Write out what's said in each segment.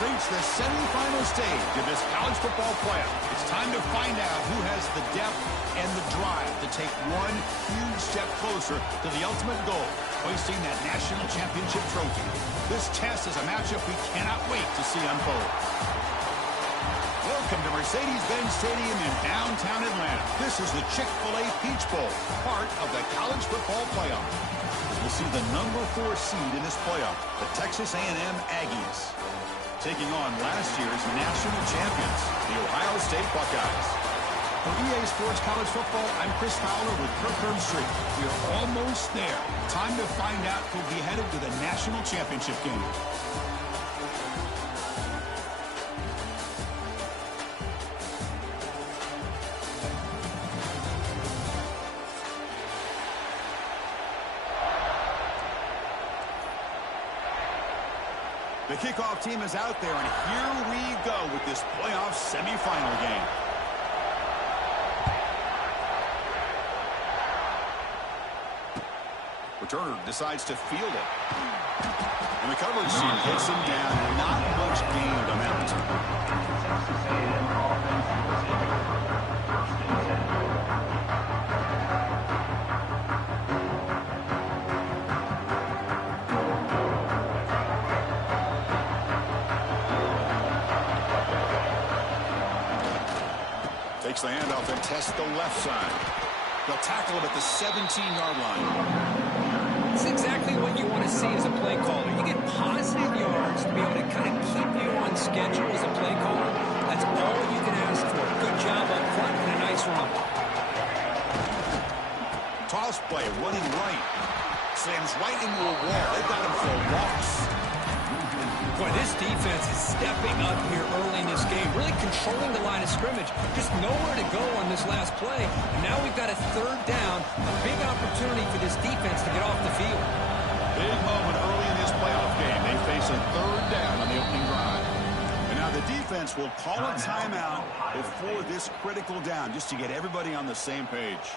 reached the semifinal stage of this college football playoff. It's time to find out who has the depth and the drive to take one huge step closer to the ultimate goal, hoisting that national championship trophy. This test is a matchup we cannot wait to see unfold. Welcome to Mercedes-Benz Stadium in downtown Atlanta. This is the Chick-fil-A Peach Bowl, part of the college football playoff. We'll see the number 4 seed in this playoff, the Texas A&M Aggies, taking on last year's national champions, the Ohio State Buckeyes. For EA Sports College Football, I'm Chris Fowler with Kirk Herbstreit. We are almost there. Time to find out who'll be headed to the national championship game. The kickoff team is out there, and here we go with this playoff semifinal game. Returner decides to field it. And the coverage team hits him down. Not much gained on that takes the handoff and tests the left side. They'll tackle him at the 17-yard line. It's exactly what you want to see as a play caller. You get positive yards to be able to kind of keep you on schedule as a play caller. That's all you can ask for. Good job up front and a nice run. Toss play, running right. Slams right into a wall. They've got him for walks. Boy, this defense is stepping up here early in this game, really controlling the line of scrimmage. Just nowhere to go on this last play. And now we've got a third down, a big opportunity for this defense to get off the field. Big moment early in this playoff game. They face a third down on the opening drive. And now the defense will call a timeout before this critical down, just to get everybody on the same page.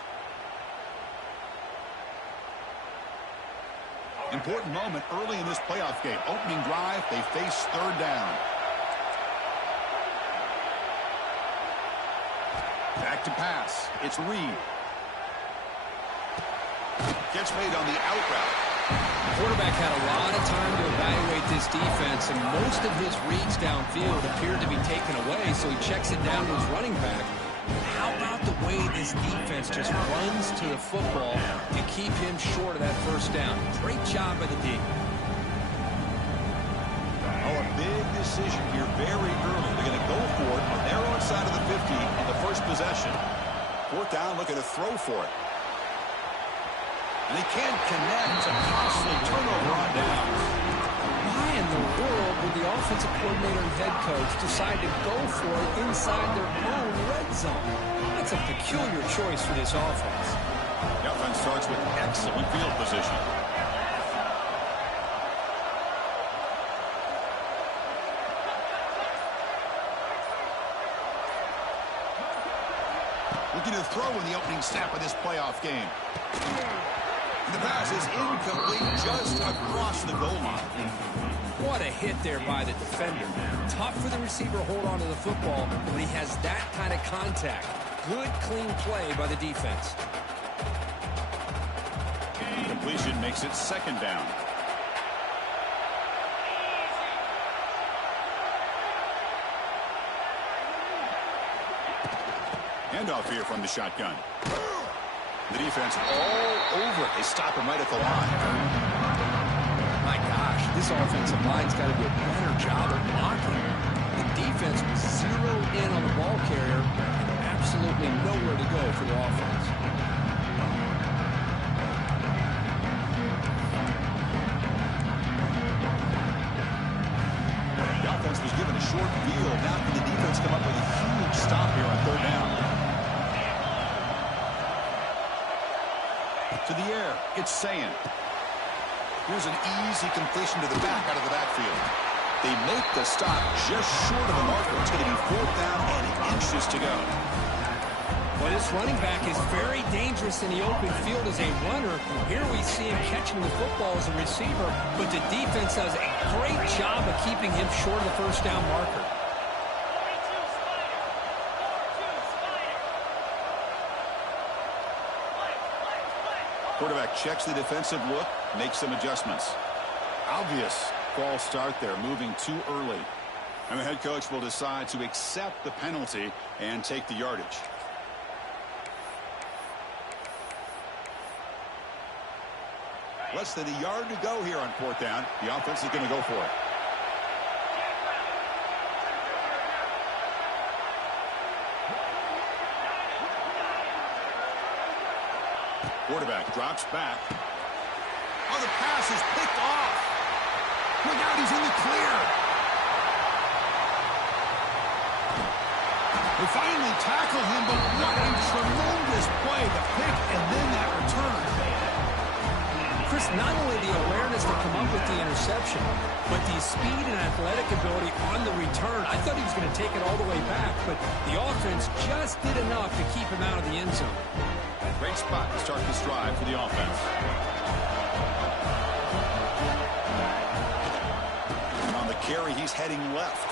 Important moment early in this playoff game. Opening drive, they face third down. Back to pass. It's Reed. Gets made on the out route. The quarterback had a lot of time to evaluate this defense, and most of his reads downfield appeared to be taken away, so he checks it down to his running back. How about the way this defense just runs to the football to keep him short of that first down? Great job by the D. Oh, a big decision here very early. They're going to go for it on their own side of the 50 on the first possession. Fourth down, looking to throw for it. And he can't connect. A costly turnover on downs. Why in the world would the offensive coordinator and head coach decide to go for it inside their own red zone? That's a peculiar choice for this offense. The offense starts with excellent field position. Looking to throw in the opening snap of this playoff game. The pass is incomplete just across the goal line. What a hit there by the defender. Tough for the receiver to hold on to the football when he has that kind of contact. Good, clean play by the defense. Completion makes it second down. Handoff here from the shotgun. The defense all over it. They stop him right at the line. My gosh, this offensive line's got to do a better job of blocking. The defense was zeroed in on the ball carrier and absolutely nowhere to go for the offense. The offense was given a short field. Now can the defense come up with a huge stop here on third down? To the air, it's Sayin. Here's an easy completion to the back out of the backfield. They make the stop just short of the marker. It's going to be fourth down and inches to go. Well, this running back is very dangerous in the open field as a runner. Here we see him catching the football as a receiver, but the defense does a great job of keeping him short of the first down marker. Quarterback checks the defensive look, makes some adjustments. Obvious false start there, moving too early. And the head coach will decide to accept the penalty and take the yardage. Less than a yard to go here on fourth down. The offense is going to go for it. Quarterback drops back. Oh, the pass is picked off. Look out, he's in the clear. They finally tackle him, but what a tremendous play. The pick and then that return. Chris, not only the awareness to come up with the interception, but the speed and athletic ability on the return. I thought he was going to take it all the way back, but the offense just did enough to keep him out of the end zone. Great spot to start this drive for the offense. And on the carry, he's heading left.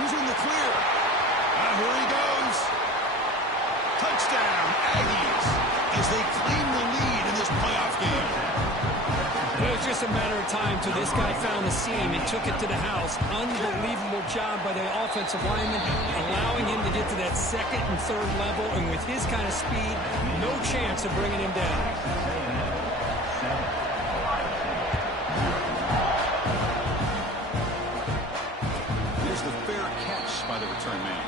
Who's in the clear? And here he goes. Touchdown, Aggies, as they claim the lead in this playoff game. It was just a matter of time till this guy found the seam and took it to the house. Unbelievable job by the offensive lineman, allowing him to get to that second and third level, and with his kind of speed, no chance of bringing him down. Here's the fair catch by the return man.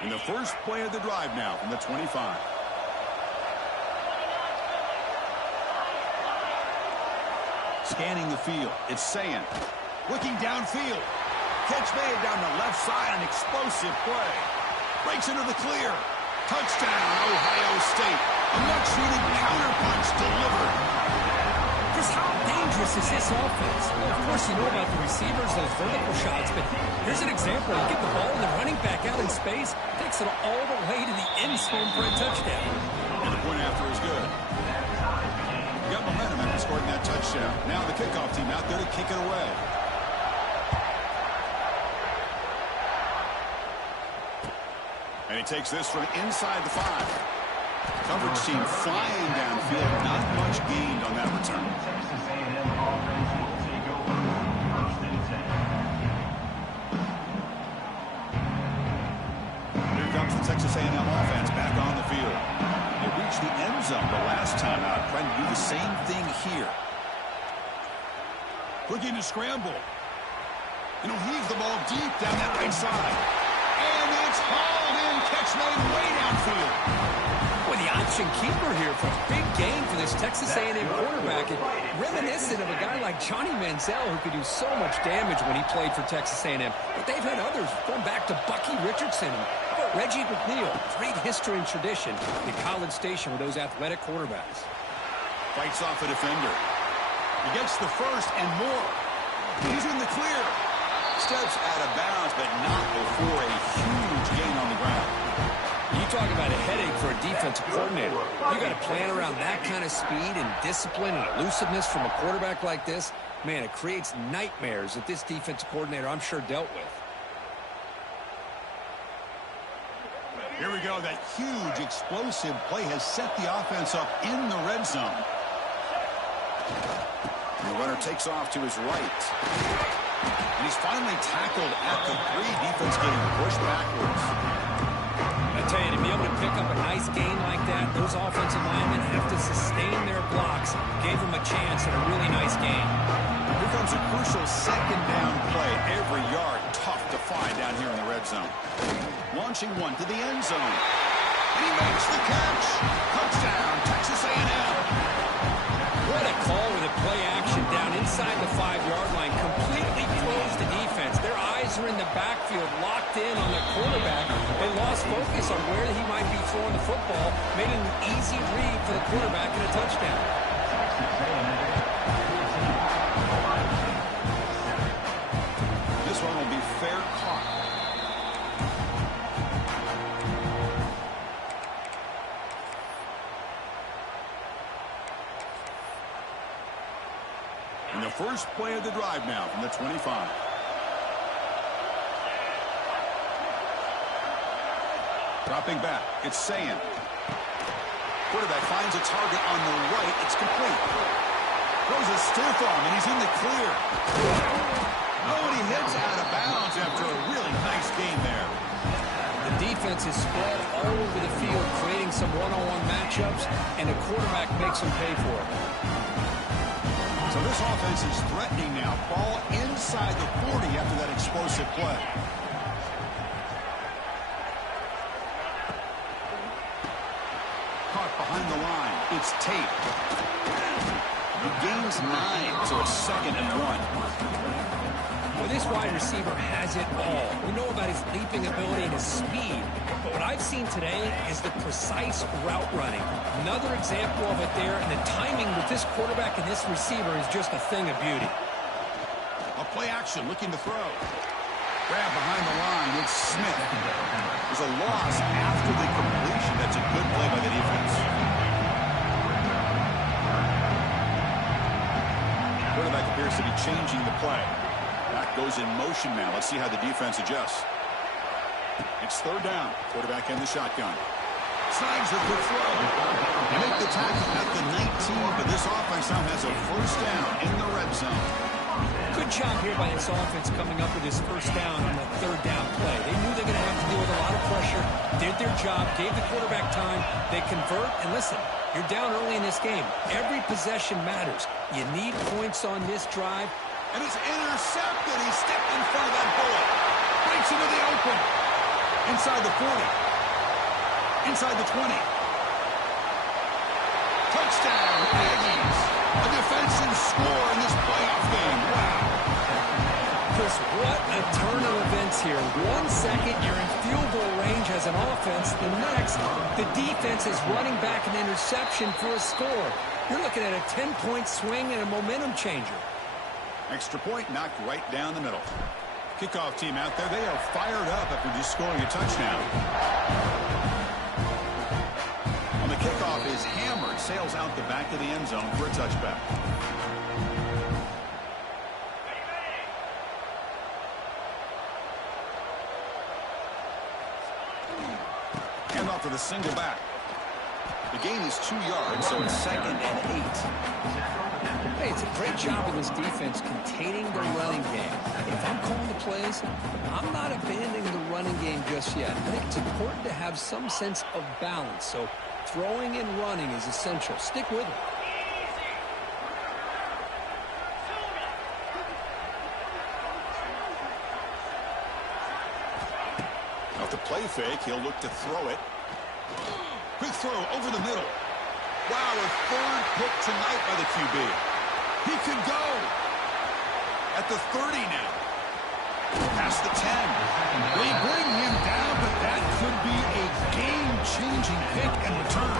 In the first play of the drive now from the 25. Scanning the field, it's Sayin. Looking downfield. Catch made down the left side, an explosive play. Breaks into the clear. Touchdown, Ohio State. A much-needed counterpunch delivered. Chris, how dangerous is this offense? Well, of course, you know about the receivers, those vertical shots, but here's an example. You get the ball and the running back out in space, takes it all the way to the end zone for a touchdown. And the point after is good. You got momentum after scoring that touchdown. Now the kickoff team out there to kick it away. And he takes this from inside the 5. Coverage team flying downfield. Not much gained on that return. Here comes the Texas A&M offense back on the field. They reached the end zone the last time out, trying to do the same thing here. Looking to scramble. And he'll heave the ball deep down that right side. And it's hauled in. Catch made way downfield. Boy, the option keeper here for a big game for this Texas A&M quarterback. And reminiscent of a guy like Johnny Manziel, who could do so much damage when he played for Texas A&M. But they've had others going back to Bucky Richardson. How about Reggie McNeil? Great history and tradition in College Station with those athletic quarterbacks. Fights off a defender. He gets the first and more. He's in the clear. Steps out of bounds, but not before a huge gain on the ground. You talk about a headache for a defensive coordinator. You got to plan around that kind of speed and discipline and elusiveness from a quarterback like this. Man, it creates nightmares that this defensive coordinator, I'm sure, dealt with. Here we go. That huge explosive play has set the offense up in the red zone. And the runner takes off to his right. And he's finally tackled at the 3. Defense getting pushed backwards. I tell you, to be able to pick up a nice gain like that, those offensive linemen have to sustain their blocks. Gave them a chance at a really nice game. Here comes a crucial second down play. Every yard tough to find down here in the red zone. Launching one to the end zone. And he makes the catch. Touchdown, Texas A&M. What a call with a play action down inside the 5-yard line. Completely closed the defense. Their eyes are in the backfield, locked in on the quarterback. They lost focus on where he might be throwing the football, making an easy read for the quarterback and a touchdown. This one will be fair caught. And the first play of the drive now from the 25. Dropping back, it's Sayan. Quarterback finds a target on the right. It's complete. Throws a stiff arm, and he's in the clear. Oh, and he heads out of bounds after a really nice game there. The defense is spread all over the field, creating some one-on-one matchups, and the quarterback makes them pay for it. So this offense is threatening now. Ball inside the 40 after that explosive play. Caught behind the line. It's Tate. He gains 9, so it's 2nd and 1. Well, this wide receiver has it all. We know about his leaping ability and his speed, but what I've seen today is the precise route running. Another example of it there, and the timing with this quarterback and this receiver is just a thing of beauty. A play action, looking to throw. Grab behind the line, it's Smith. There's a loss after the completion. That's a good play by the defense. Quarterback appears to be changing the play. Back goes in motion now. Let's see how the defense adjusts. It's 3rd down. Quarterback in the shotgun. Snags a good throw. They make the tackle at the 19, but this offense now has a 1st down in the red zone. Good job here by this offense coming up with this 1st down on the 3rd down play. They knew they were going to have to deal with a lot of pressure, did their job, gave the quarterback time. They convert, and listen, you're down early in this game. Every possession matters. You need points on this drive. And it's intercepted. He stepped in front of that bullet. Breaks into the open. Inside the 40. Inside the 20. Touchdown, Aggies. A defensive score in this playoff game. Wow. Chris, what a turn of events here. 1 second, you're in field goal range as an offense. The next, the defense is running back an interception for a score. You're looking at a 10-point swing and a momentum changer. Extra point knocked right down the middle. Kickoff team out there, they are fired up after just scoring a touchdown. On the kickoff is hammered, sails out the back of the end zone for a touchback. Hand off to the single back. The gain is 2 yards, so it's 2nd and 8. Hey, it's a great job of this defense containing the running game. If I'm calling the plays, I'm not abandoning the running game just yet. I think it's important to have some sense of balance. So throwing and running is essential. Stick with it. Off the play fake, he'll look to throw it. Quick throw over the middle. Wow, a 3rd pick tonight by the QB. He could go at the 30 now. Past the 10. They bring him down, but that could be a game-changing pick and return.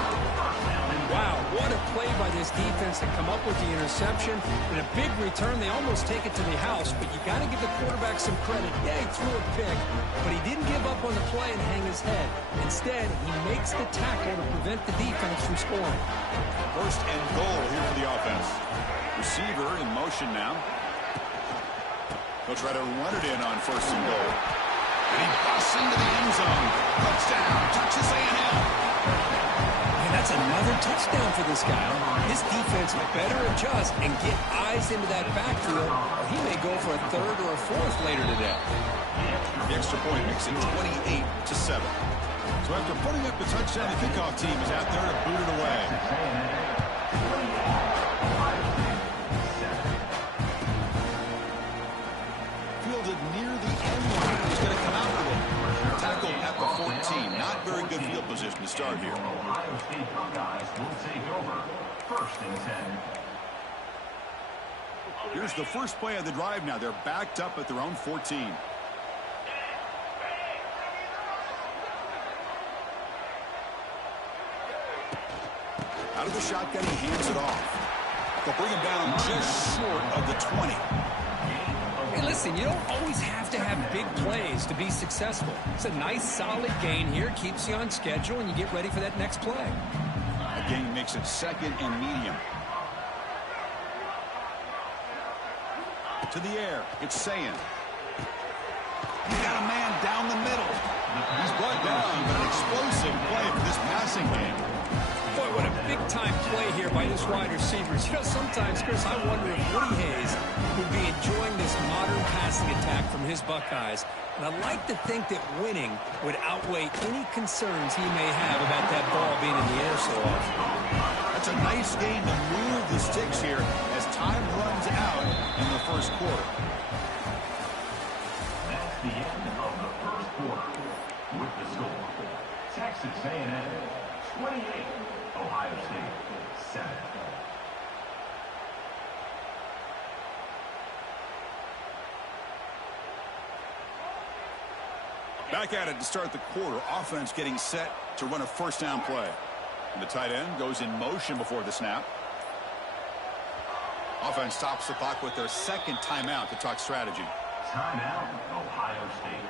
Wow, what a play by this defense to come up with the interception. And a big return, they almost take it to the house, but you got to give the quarterback some credit. Yeah, he threw a pick, but he didn't give up on the play and hang his head. Instead, he makes the tackle to prevent the defense from scoring. 1st and goal here for the offense. Receiver in motion now. He'll try to run it in on 1st and goal. And he busts into the end zone. Touchdown, Texas A&M. And that's another touchdown for this guy. His defense better adjust and get eyes into that backfield, or he may go for a 3rd or a 4th later today. The extra point makes it 28-7. So after putting up the touchdown, the kickoff team is out there to boot it away. Fielded near the end line. He's going to come out with it. Tackled at the 14. Not very good field position to start here. Here's the first play of the drive now. They're backed up at their own 14. Out of the shotgun, he hands it off. They'll bring him down just short of the 20. Hey, listen, you don't always have to have big plays to be successful. It's a nice, solid gain here. Keeps you on schedule, and you get ready for that next play. The gain makes it second and medium. To the air. It's Sayin. He got a man down the middle. He's brought down, but an explosive play for this passing game. Boy, what a big-time play here by this wide receivers. You know, sometimes, Chris, I wonder if Woody Hayes would be enjoying this modern passing attack from his Buckeyes. And I'd like to think that winning would outweigh any concerns he may have about that ball being in the air so often. That's a nice game to move the sticks here as time runs out in the first quarter. That's the end of the first quarter. With the score, Texas A&M 28, Ohio State 7. Back at it to start the quarter. Offense getting set to run a first down play. And the tight end goes in motion before the snap. Offense stops the clock with their second timeout to talk strategy. Timeout, Ohio State.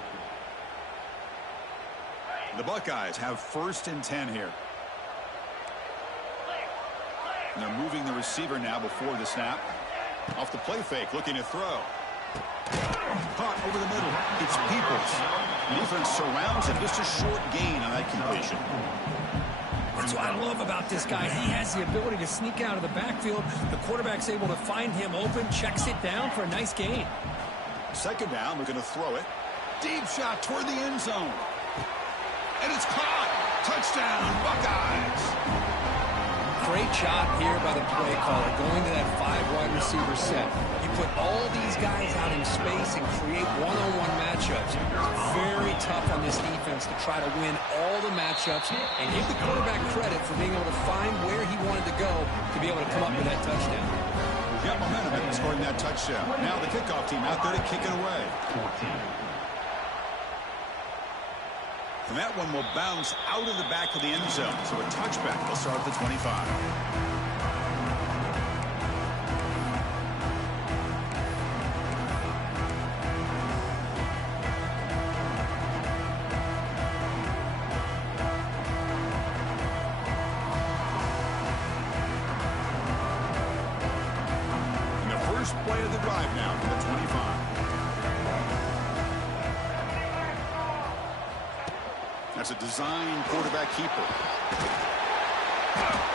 The Buckeyes have first and 10 here. And they're moving the receiver now before the snap. Off the play fake, looking to throw. Caught over the middle. It's Peoples. Defense surrounds him. Just a short gain on that completion. That's what I love about this guy. He has the ability to sneak out of the backfield. The quarterback's able to find him open, checks it down for a nice gain. Second down, we're going to throw it. Deep shot toward the end zone. And it's caught. Touchdown, Buckeyes. Great job here by the play caller, going to that 5 wide receiver set. You put all these guys out in space and create one-on-one matchups. It's very tough on this defense to try to win all the matchups and give the quarterback credit for being able to find where he wanted to go to be able to come up with that touchdown. Got momentum in scoring that touchdown. Now the kickoff team out there to kick it away. 14. And that one will bounce out of the back of the end zone. So a touchback will start at the 25. And the first play of the drive now from the 25. That's a design quarterback keeper.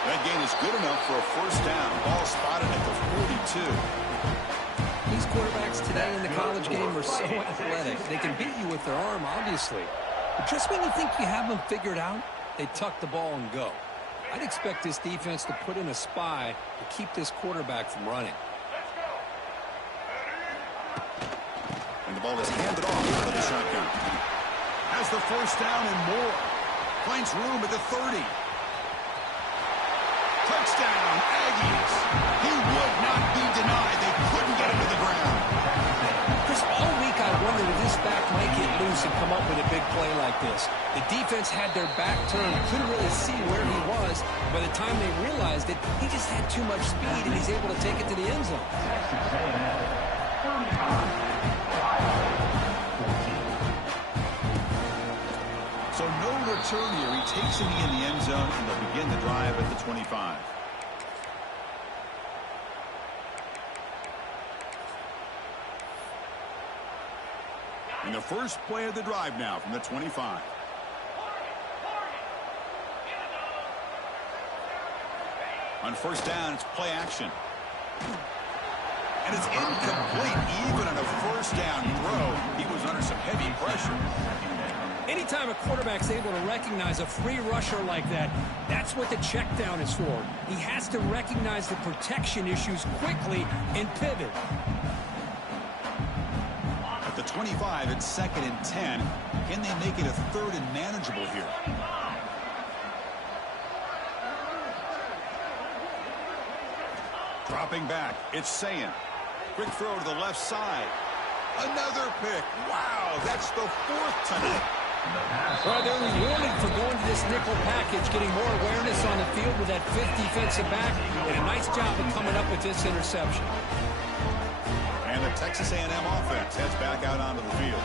That gain is good enough for a first down. Ball spotted at the 42. These quarterbacks today in the college game are so athletic. They can beat you with their arm, obviously. But just when you think you have them figured out, they tuck the ball and go. I'd expect this defense to put in a spy to keep this quarterback from running. And the ball is handed off with the shotgun. Has the first down and more. Finds room at the 30. Touchdown, Aggies. He would not be denied. They couldn't get him to the ground. Chris, all week I wondered if this back might get loose and come up with a big play like this. The defense had their back turned, couldn't really see where he was. By the time they realized it, he just had too much speed, and he's able to take it to the end zone. So no return here. He takes it in the end zone, and they'll begin the drive at the 25. And the first play of the drive now from the 25. On first down, it's play action. And it's incomplete. Even on a first down throw, he was under some heavy pressure. Anytime a quarterback's able to recognize a free rusher like that, that's what the check down is for. He has to recognize the protection issues quickly and pivot. At the 25, it's second and 10. Can they make it a third and manageable here? Dropping back, it's Sayin. Quick throw to the left side. Another pick. Wow, that's the fourth tonight. Well, they're rewarded for going to this nickel package, getting more awareness on the field with that fifth defensive back, and a nice job of coming up with this interception. And the Texas A&M offense heads back out onto the field.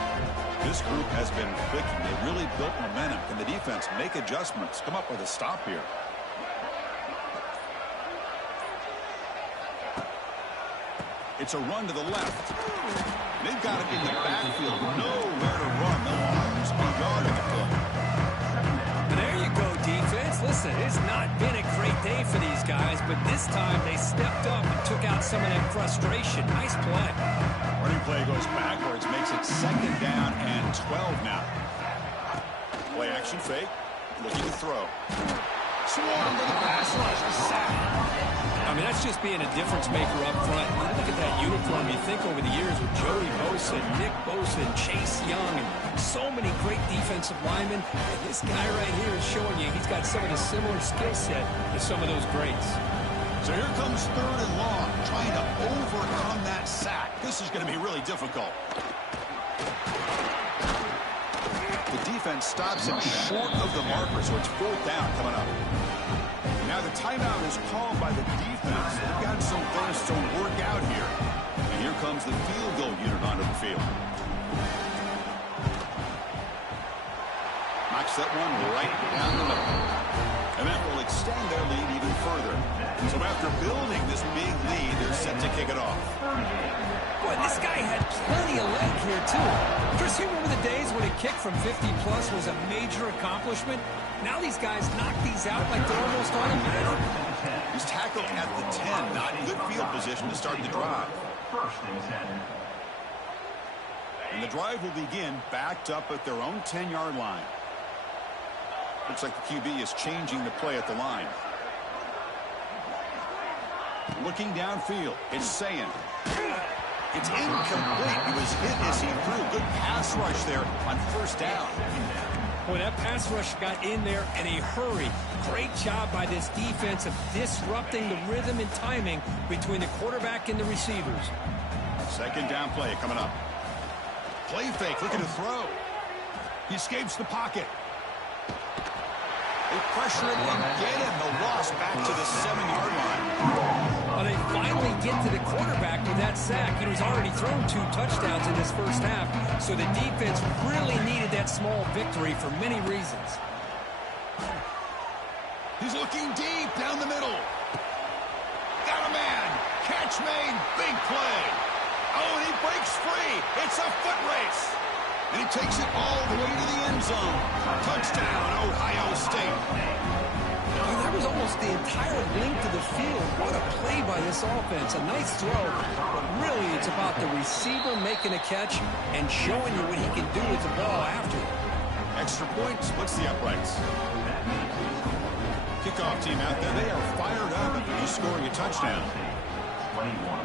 This group has been clicking. They really built momentum. Can the defense make adjustments? Come up with a stop here. It's a run to the left. They've got it in the backfield. Nowhere to run. They'll lose a yard of the play. There you go, defense. Listen, it's not been a great day for these guys, but this time they stepped up and took out some of that frustration. Nice play. Running play goes backwards, makes it 2nd down and 12 now. Play action fake, looking to throw. Swarm to the pass rush, a sack. I mean, that's just being a difference maker up front. You look at that uniform, you think over the years with Joey Bosa, Nick Bosa, and Chase Young, and so many great defensive linemen. And this guy right here is showing you he's got some of the similar skill set to some of those greats. So here comes 3rd and long, trying to overcome that sack. This is going to be really difficult. The defense stops him short of the marker, so it's 4th down coming up. Now the timeout is called by the defense. They've got some things to work out here. And here comes the field goal unit onto the field. Knocks that one right down the middle. And that will extend their lead even further. So after building this big lead, they're set to kick it off. Boy, this guy had plenty of leg here, too. Chris, you remember the days when a kick from 50-plus was a major accomplishment? Now these guys knock these out like they're almost automatic. He's tackled at the 10. Not in good field position to start the drive. And the drive will begin backed up at their own 10-yard line. Looks like the QB is changing the play at the line. Looking downfield, it's saying it's incomplete. He was hit as he threw. Good pass rush there on 1st down. Boy, that pass rush got in there in a hurry. Great job by this defense of disrupting the rhythm and timing between the quarterback and the receivers. 2nd down play coming up. Play fake, looking to throw. He escapes the pocket. They pressure him and get him. The loss back to the 7-yard line. Well, they finally get to the quarterback with that sack. He was already thrown 2 touchdowns in this 1st half, so the defense really needed that small victory for many reasons. He's looking deep down the middle. Got a man. Catch made. Big play. Oh, and he breaks free. It's a foot race. And he takes it all the way to the end zone. Touchdown, Ohio State. Well, that was almost the entire length of the field. What a play by this offense. A nice throw, but really it's about the receiver making a catch and showing you what he can do with the ball after. Extra point splits the uprights. Kickoff team out there, they are fired up after just scoring a touchdown. 21.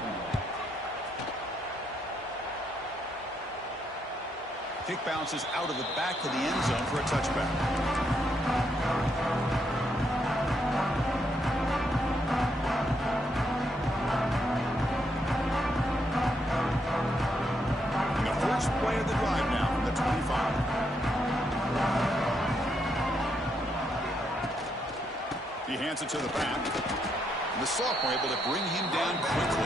Kick bounces out of the back of the end zone for a touchback. And the first play of the drive now from the 25. He hands it to the back. And the sophomore able to bring him down quickly.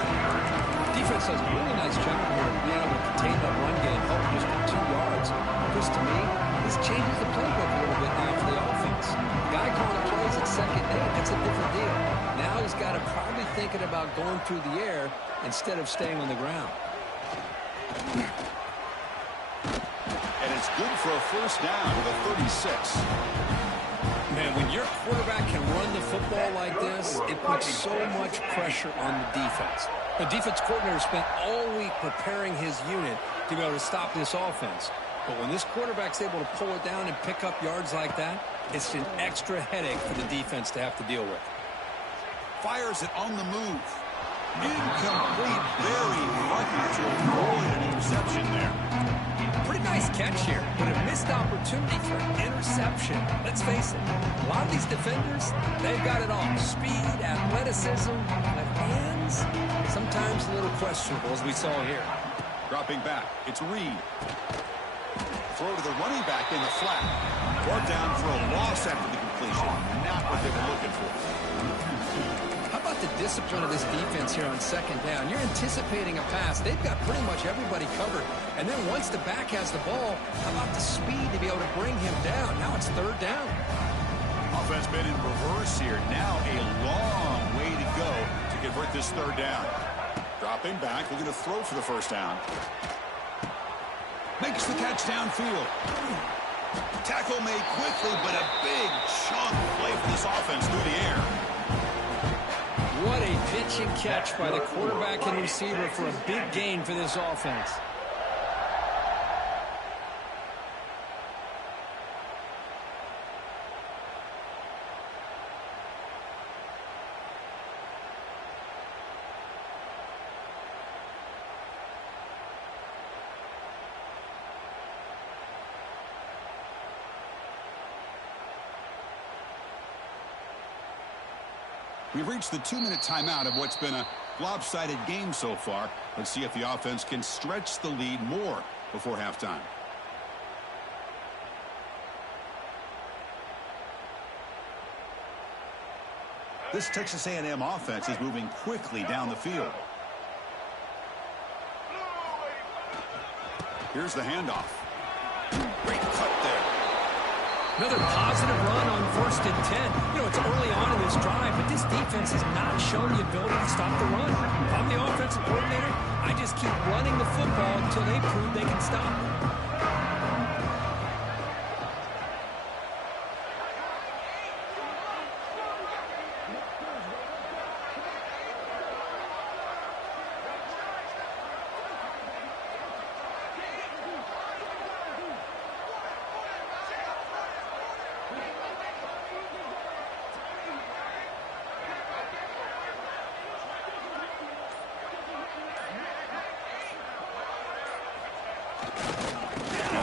Defense does a really nice job here of being able to contain that run game, help just for 2 yards. Chris, to me, this changes the playbook a little bit now for the offense. The guy calling plays at 2nd down, that's a different deal. Now he's got to probably thinking about going through the air instead of staying on the ground. And it's good for a 1st down with a 36. Man, when your quarterback can run the football like this, it puts so much pressure on the defense. The defense coordinator spent all week preparing his unit to be able to stop this offense. But when this quarterback's able to pull it down and pick up yards like that, it's an extra headache for the defense to have to deal with. Fires it on the move. Incomplete. Very lucky to avoid an interception there. Pretty nice catch here, but a missed opportunity for an interception. Let's face it, a lot of these defenders, they've got it all. Speed, athleticism, but hands, sometimes a little questionable, as we saw here. Dropping back, it's Reed. throw to the running back in the flat. Brought down for a loss after the completion. Not what they were looking for. How about the discipline of this defense here on second down? You're anticipating a pass. They've got pretty much everybody covered. And then once the back has the ball, how about the speed to be able to bring him down? Now it's third down. Offense been in reverse here. Now a long way to go to convert this third down. Dropping back, looking to throw for the first down. Makes the catch downfield. Tackle made quickly, but a big chunk play for this offense through the air. What a pitch and catch by the quarterback and receiver for a big gain for this offense. We've reached the 2-minute timeout of what's been a lopsided game so far. Let's see if the offense can stretch the lead more before halftime. This Texas A&M offense is moving quickly down the field. Here's the handoff. Great cut there. Another positive run on 1st and 10. You know, it's early on in this drive, but this defense has not shown the ability to stop the run. If I'm the offensive coordinator, I just keep running the football until they prove they can stop it.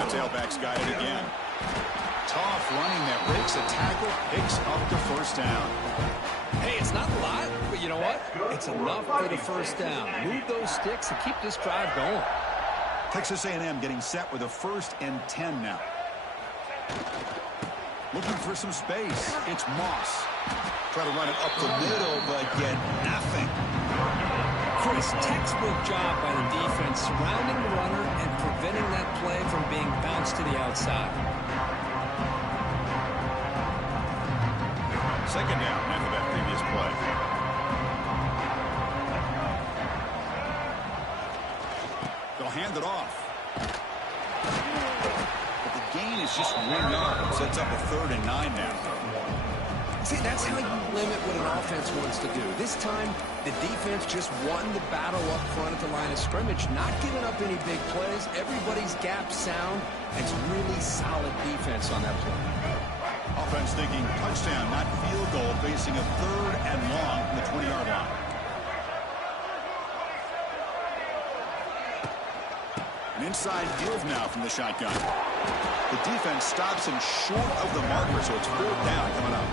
Tailback's got it again. Tough running that breaks a tackle, picks up the first down. Hey, it's not a lot, but you know what? It's enough for the first down. Move those sticks and keep this drive going. Texas A&M getting set with a 1st and 10 now. Looking for some space. It's Moss. Try to run it up the middle, but get nothing. Chris, textbook job by the defense surrounding the runner and preventing that play from being bounced to the outside. Second down after that previous play. They'll hand it off. But the gain is just 1 yard. Sets up a 3rd and 9 now. See, that's how you limit what an offense wants to do. This time, the defense just won the battle up front at the line of scrimmage, not giving up any big plays. Everybody's gap sound. It's really solid defense on that play. Offense thinking touchdown, not field goal, facing a 3rd and long from the 20-yard line. An inside give now from the shotgun. The defense stops him short of the marker, so it's 4th down coming up.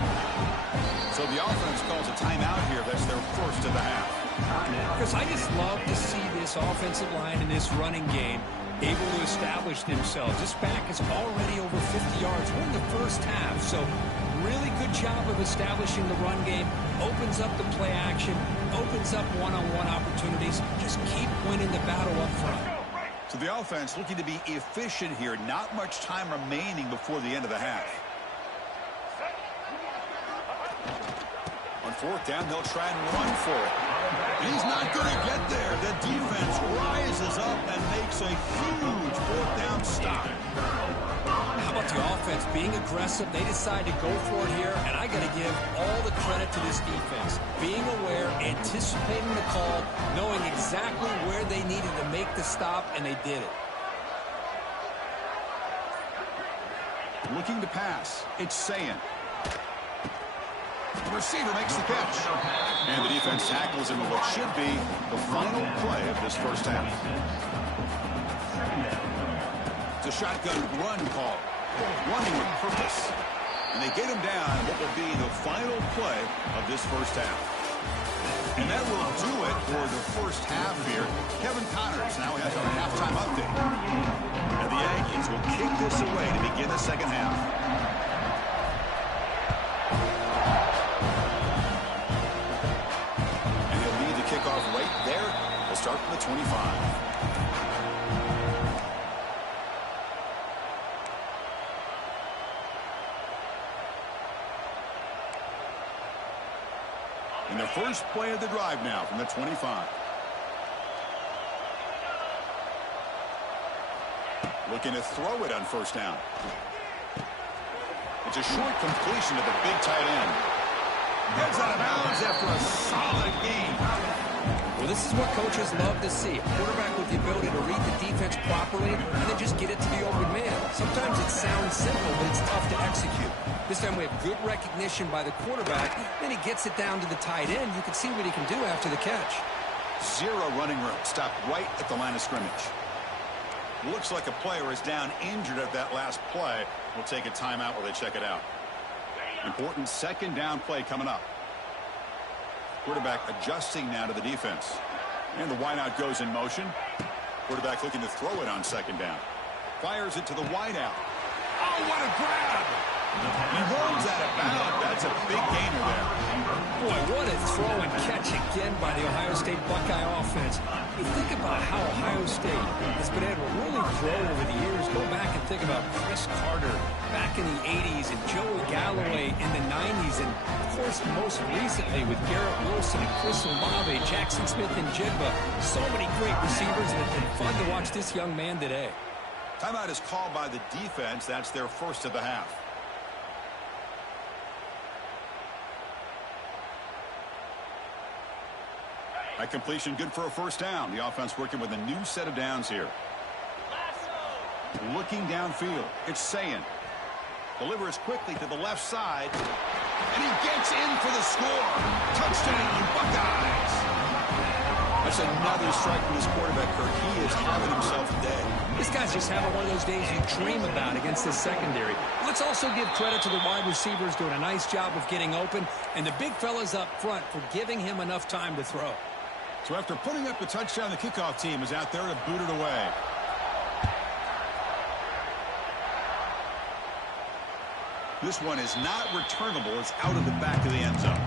So the offense calls a timeout here. That's their first of the half. Chris, I just love to see this offensive line in this running game able to establish themselves. This back is already over 50 yards. We're in the first half, so really good job of establishing the run game. Opens up the play action, opens up one-on-one opportunities. Just keep winning the battle up front. So the offense looking to be efficient here. Not much time remaining before the end of the half. On 4th down, they'll try and run for it. He's not going to get there. The defense rises up and makes a huge 4th down stop. How about the offense being aggressive? They decide to go for it here, and I got to give all the credit to this defense. Being aware, anticipating the call, knowing exactly where they needed to make the stop, and they did it. Looking to pass. It's Sayin. The receiver makes the catch. And the defense tackles him with what should be the final play of this first half. It's a shotgun run call. Running with purpose. And they get him down what will be the final play of this first half. And that will do it for the first half here. Kevin Connors now has our halftime update. And the Yankees will kick this away to begin the second half. And he'll lead the kickoff right there. We'll start from the 25. And the first play of the drive now from the 25. Looking to throw it on first down. It's a short completion to the big tight end. Gets out of bounds after a solid game. Well, this is what coaches love to see. A quarterback with the ability to read the defense properly and then just get it to the open man. Sometimes it sounds simple, but it's tough to execute. This time we have good recognition by the quarterback. Then he gets it down to the tight end. You can see what he can do after the catch. Zero running room. Stopped right at the line of scrimmage. Looks like a player is down injured at that last play. We'll take a timeout while they check it out. Important second down play coming up. Quarterback adjusting now to the defense. And the wideout goes in motion. Quarterback looking to throw it on second down. Fires it to the wideout. Oh, what a grab! He rolls out of bounds. That's a big gainer there. Boy, what a throw and catch again by the Ohio State Buckeye offense. You think about how Ohio State has been able to really grow over the years. Go back and think about Chris Carter back in the 80s and Joey Galloway in the 90s. And, of course, most recently with Garrett Wilson and Chris Olave, Jackson Smith and Jigba. So many great receivers, and it's been fun to watch this young man today. Timeout is called by the defense. That's their first of the half. At completion, good for a first down. The offense working with a new set of downs here. Looking downfield, it's Sayin. Delivers quickly to the left side. And he gets in for the score. Touchdown, Buckeyes. That's another strike from this quarterback, Kirk. He is having himself a day. This guy's just having one of those days you dream about against the secondary. Let's also give credit to the wide receivers doing a nice job of getting open, and the big fellas up front for giving him enough time to throw. So after putting up the touchdown, the kickoff team is out there to boot it away. This one is not returnable. It's out of the back of the end zone.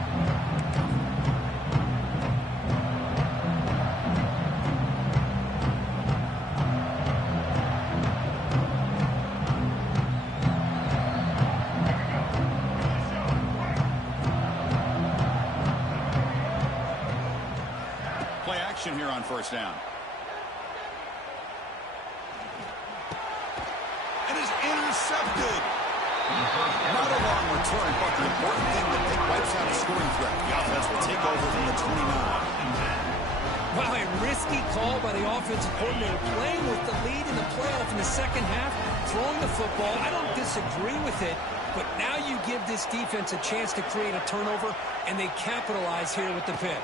Play action here on first down. And is intercepted. Not a long return, but the important thing that it wipes out a scoring threat. The offense will take over from the 29. Wow, a risky call by the offensive coordinator, playing with the lead in the playoff in the second half, throwing the football. I don't disagree with it, but now you give this defense a chance to create a turnover, and they capitalize here with the pick.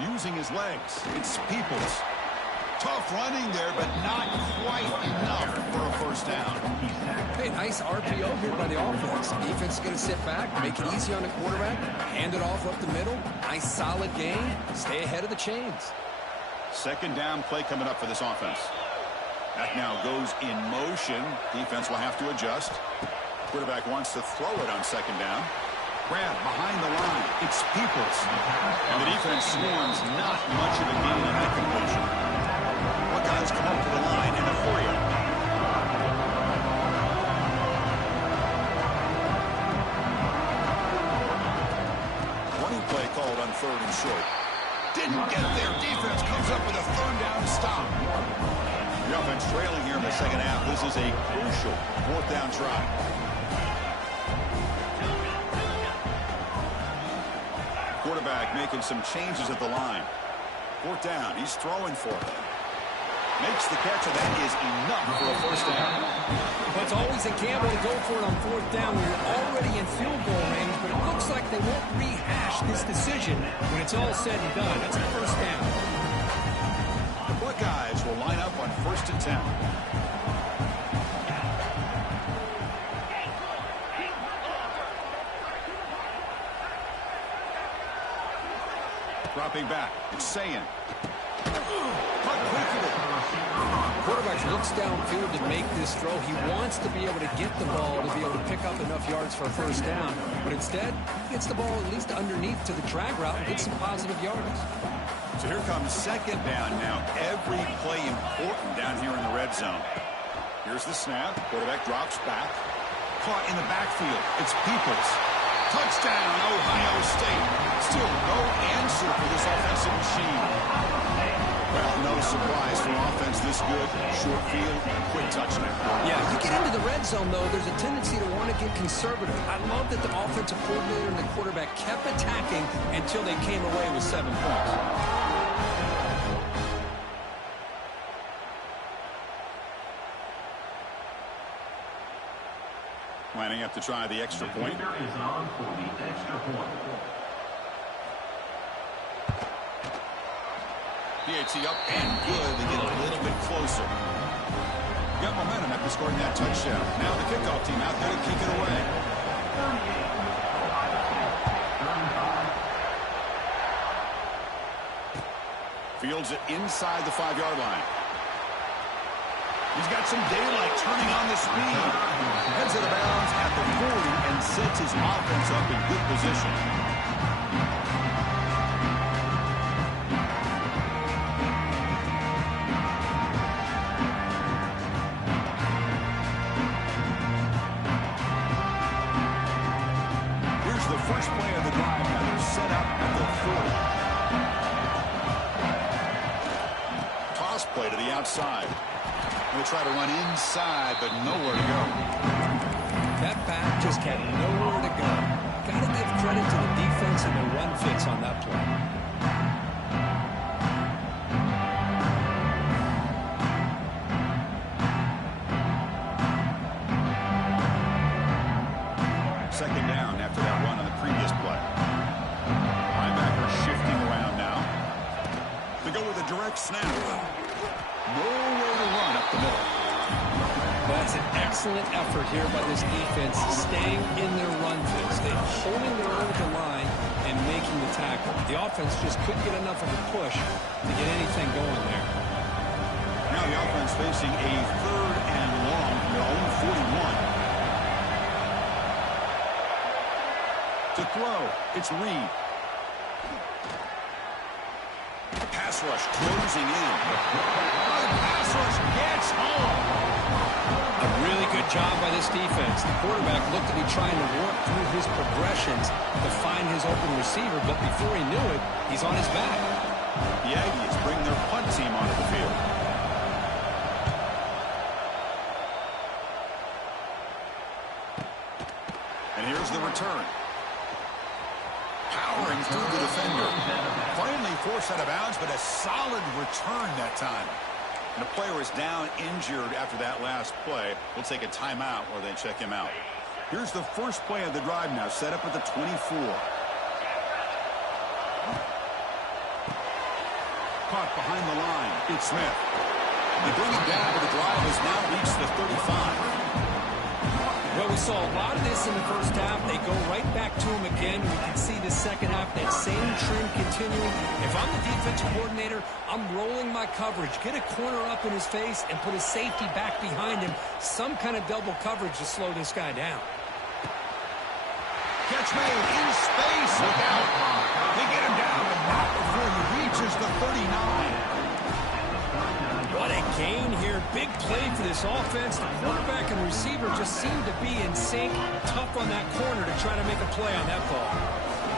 Using his legs, it's Peoples. Tough running there, but not quite enough for a first down. Hey, nice RPO here by the offense. Defense is going to sit back, make it easy on the quarterback, hand it off up the middle. Nice solid game. Stay ahead of the chains. Second down play coming up for this offense. That now goes in motion. Defense will have to adjust. Quarterback wants to throw it on second down. Grab behind the line. It's Peoples. And the defense swarms not much of a gain on that completion. Buckeyes come up to the line in a hurry. 20 play called on third and short. Didn't get there. Defense comes up with a third down stop. The offense trailing here in the second half. This is a crucial fourth down try. Quarterback making some changes at the line. Fourth down. He's throwing for it. Makes the catch, and that is enough for a first down. But it's always a gamble to go for it on fourth down when you're already in field goal range, but it looks like they won't rehash this decision when it's all said and done. That's a first down. The Buckeyes will line up on 1st and 10. Dropping back. It's Sayin. Quarterback looks downfield to make this throw. He wants to be able to get the ball to be able to pick up enough yards for a first down. But instead, he gets the ball at least underneath to the drag route and gets some positive yards. So here comes second down now. Every play important down here in the red zone. Here's the snap. Quarterback drops back. Caught in the backfield. It's Peoples. Touchdown, Ohio State. Still no answer for this offensive machine. Well, no surprise for offense this good. Short field, quick touchdown. Yeah, you get into the red zone, though, there's a tendency to want to get conservative. I love that the offensive coordinator and the quarterback kept attacking until they came away with 7 points. Lining up to try the extra point. The kicker is on for the extra point. PAT up and good. They get a little bit closer. Got momentum after scoring that touchdown. Now the kickoff team out there to kick it away. 38, Fields it inside the 5-yard line. He's got some daylight turning on the speed. Heads out of bounds at the 40 and sets his offense up in good position. Here's the first play of the drive now. They're set up at the 40. Toss play to the outside. We'll try to run inside, but nowhere to go. That back just had nowhere to go. Got to give credit to the defense and the run fits on that play. Second down after that run on the previous play. Linebacker shifting around now. To go with a direct snap. Nowhere to run up the middle. That's an excellent effort here by this defense, staying in their run fits. They're holding their own at the line and making the tackle. The offense just couldn't get enough of a push to get anything going there. Now the offense facing a 3rd and long from their own 41. To throw, it's Reed. Pass rush closing in. Pass rush gets home. A really good job by this defense. The quarterback looked to be trying to work through his progressions to find his open receiver, but before he knew it, he's on his back. The Aggies bring their punt team onto the field. And here's the return. Powering through the defender. Finally forced out of bounds, but a solid return that time. And the player is down injured after that last play. We'll take a timeout while they check him out. Here's the first play of the drive now, set up at the 24. Caught behind the line. It's Smith. They bring him down, but the drive has now reached the 35. Well, we saw a lot of this in the first half. They go right back to him again. We can see the second half, that same trend continuing. If I'm the defensive coordinator, I'm rolling my coverage. Get a corner up in his face and put a safety back behind him. Some kind of double coverage to slow this guy down. Catch made in space. Look out. They get him down, but not before he reaches the 39. What a gain here. Big play for this offense. The quarterback and receiver just seem to be in sync. Tough on that corner to try to make a play on that ball.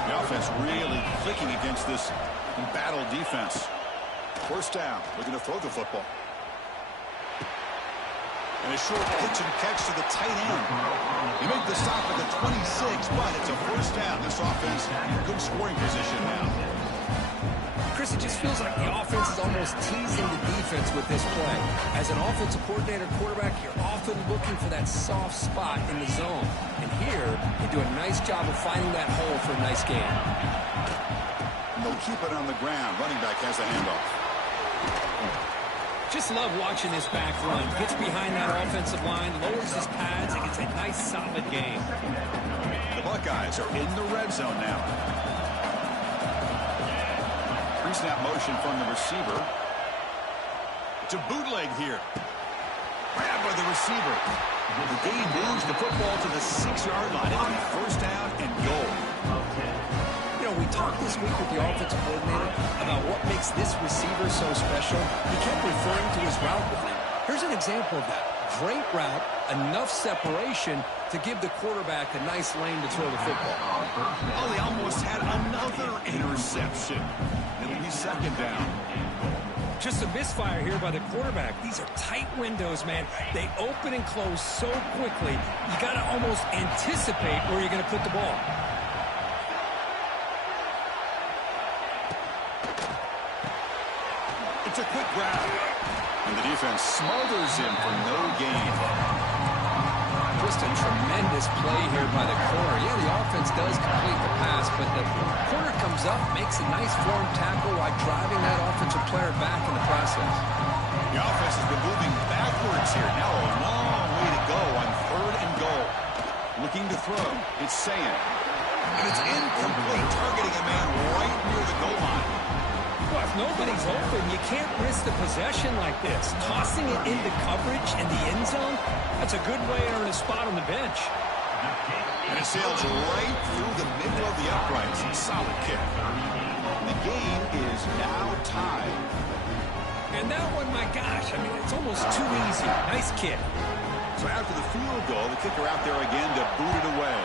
The offense really clicking against this embattled defense. First down. Looking to throw the football. And a short pitch and catch to the tight end. He made the stop at the 26, but it's a first down. This offense in good scoring position now. Chris, it just feels like the offense is almost teasing the defense with this play. As an offensive coordinator, quarterback, you're often looking for that soft spot in the zone. And here, they do a nice job of finding that hole for a nice gain. They'll keep it on the ground. Running back has the handoff. Just love watching this back run. Gets behind that offensive line, lowers his pads, and gets a nice, solid gain. The Buckeyes are in the red zone now. Pre-snap motion from the receiver. It's a bootleg here. Grabbed by the receiver. The gain moves the football to the 6-yard line. It'll be first down and goal. You know, we talked this week with the offensive coordinator about what makes this receiver so special. He kept referring to his route running. Here's an example of that. Great route, enough separation to give the quarterback a nice lane to throw the football. Oh, they almost had another interception. It'll be second down. Just a misfire here by the quarterback. These are tight windows, man. They open and close so quickly, you got to almost anticipate where you're going to put the ball. It's a quick grab. And the defense smothers him for no gain. Just a tremendous play here by the corner. Yeah, the offense does complete the pass, but the corner comes up, makes a nice form tackle while driving that offensive player back in the process. The offense has been moving backwards here. Now a long way to go on 3rd and goal. Looking to throw. It's Sayan. And it's incomplete, targeting a man right near the goal line. Well, if nobody's open, you can't risk the possession like this. Tossing it into coverage in the end zone, that's a good way to earn a spot on the bench. And it sails right through the middle of the uprights. Solid kick. The game is now tied. And that one, my gosh, I mean, it's almost too easy. Nice kick. So after the field goal, the kicker out there again to boot it away.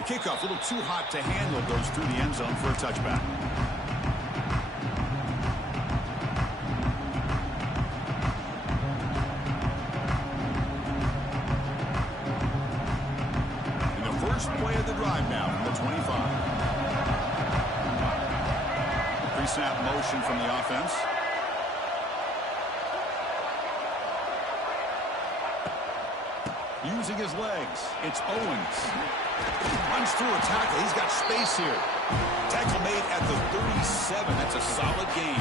The kickoff, a little too hot to handle, goes through the end zone for a touchback. And the first play of the drive now from the 25. Pre-snap motion from the offense. Using his legs, it's Owens. Runs through a tackle. He's got space here. Tackle made at the 37. That's a solid gain.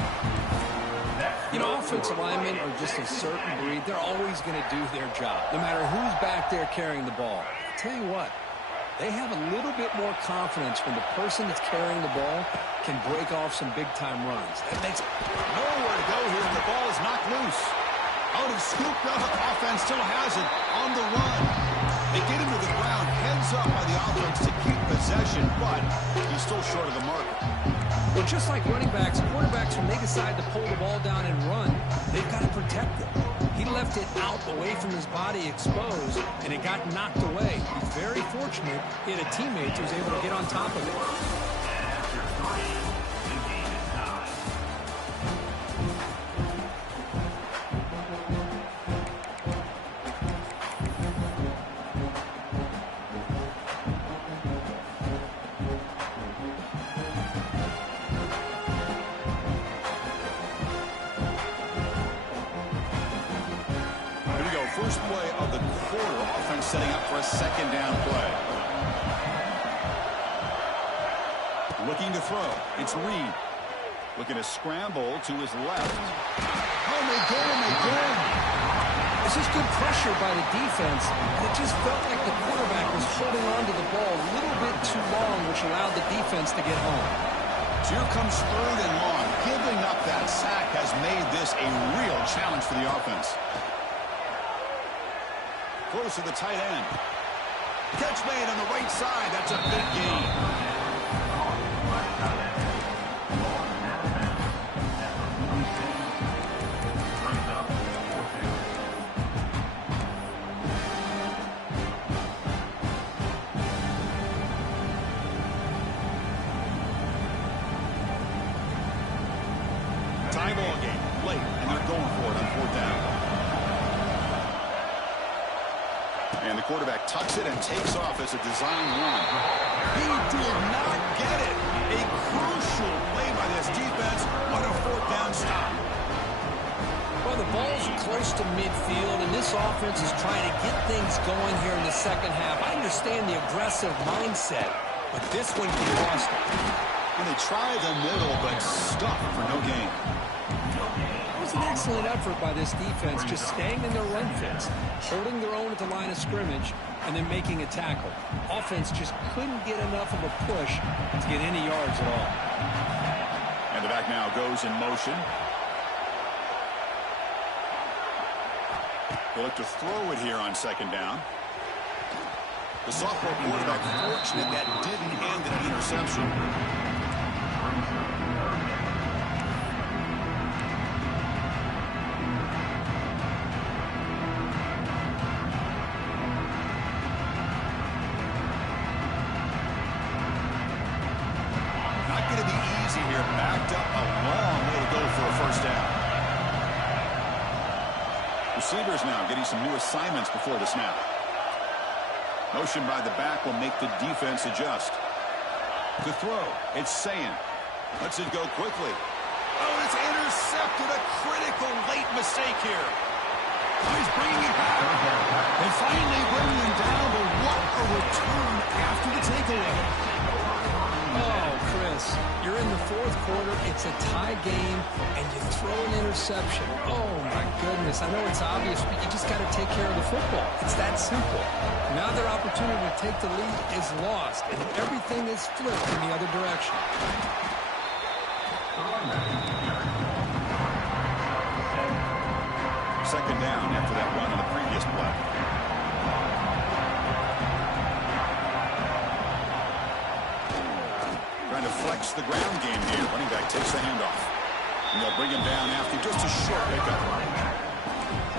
You know, offensive linemen are just a certain breed. They're always going to do their job, no matter who's back there carrying the ball. I'll tell you what, they have a little bit more confidence when the person that's carrying the ball can break off some big-time runs. That makes nowhere to go here, and the ball is knocked loose. Out and scooped up. Offense still has it on the run. They get him to the ground, heads up by the offense to keep possession, but he's still short of the mark. Well, just like running backs, quarterbacks, when they decide to pull the ball down and run, they've got to protect it. He left it out away from his body exposed, and it got knocked away. He's very fortunate he had a teammate who was able to get on top of it. First play of the quarter, offense setting up for a second down play. Looking to throw. It's Reed. Looking to scramble to his left. Oh, they get him again. This is good pressure by the defense. It just felt like the quarterback was holding on to the ball a little bit too long, which allowed the defense to get home. So here comes 3rd and long. Giving up that sack has made this a real challenge for the offense. Close to the tight end. Catch made on the right side. That's a big gain. Tie ball game late, and they're going for it on 4th down. And the quarterback tucks it and takes off as a design run. He did not get it. A crucial play by this defense on a 4th down stop. Well, the ball's close to midfield, and this offense is trying to get things going here in the second half. I understand the aggressive mindset, but this one can cost them. And they try the middle, but stuck for no gain. It was an excellent effort by this defense, just staying in their run fits, holding their own at the line of scrimmage, and then making a tackle. Offense just couldn't get enough of a push to get any yards at all. And the back now goes in motion. They look to throw it here on second down. The sophomore quarterback fortunate that didn't end in an interception. Not going to be easy here. Backed up a long way to go for a first down. Receivers now getting some new assignments before the snap. Motion by the back will make the defense adjust. To throw, it's Sayin. Lets it go quickly. Oh, it's intercepted. A critical late mistake here. Oh, he's bringing it back. They finally bring him down, but what a return after the takeaway. Oh, Chris, you're in the fourth quarter. It's a tie game, and you throw an interception. Oh, my goodness. I know it's obvious, but you just got to take care of the football. It's that simple. Now their opportunity to take the lead is lost, and everything is flipped in the other direction. Second down after that run on the previous play. Trying to flex the ground game here. Running back takes the handoff. And they'll bring him down after just a short pickup.